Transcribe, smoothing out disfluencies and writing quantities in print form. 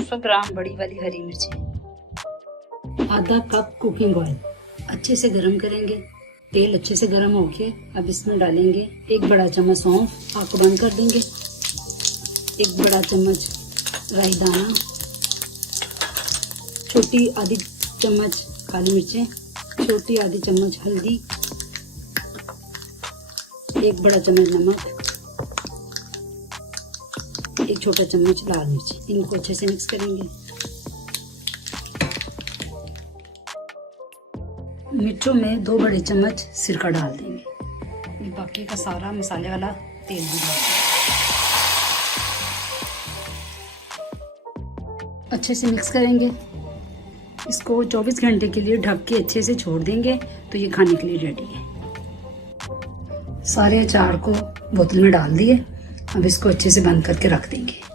सौ ग्राम बड़ी वाली हरी मिर्ची, आधा कप कुकिंग ऑयल अच्छे से गरम करेंगे। तेल अच्छे से गरम हो गया, अब इसमें डालेंगे 1 बड़ा चम्मच सौंफ, आग को बंद कर देंगे। 1 बड़ा चम्मच राई दाना, छोटी आधी चम्मच काली मिर्चें, छोटी आधी चम्मच हल्दी, 1 बड़ा चम्मच नमक, 1 छोटा चम्मच लाल मिर्च। इनको अच्छे से मिक्स करेंगे। मिर्चों में 2 बड़े चम्मच सिरका डाल देंगे। बाकी का सारा मसाले वाला तेल भी डाल देंगे। अच्छे से मिक्स करेंगे। इसको 24 घंटे के लिए ढक के अच्छे से छोड़ देंगे तो ये खाने के लिए रेडी है। सारे अचार को बोतल में डाल दिए, अब इसको अच्छे से बंद करके रख देंगे।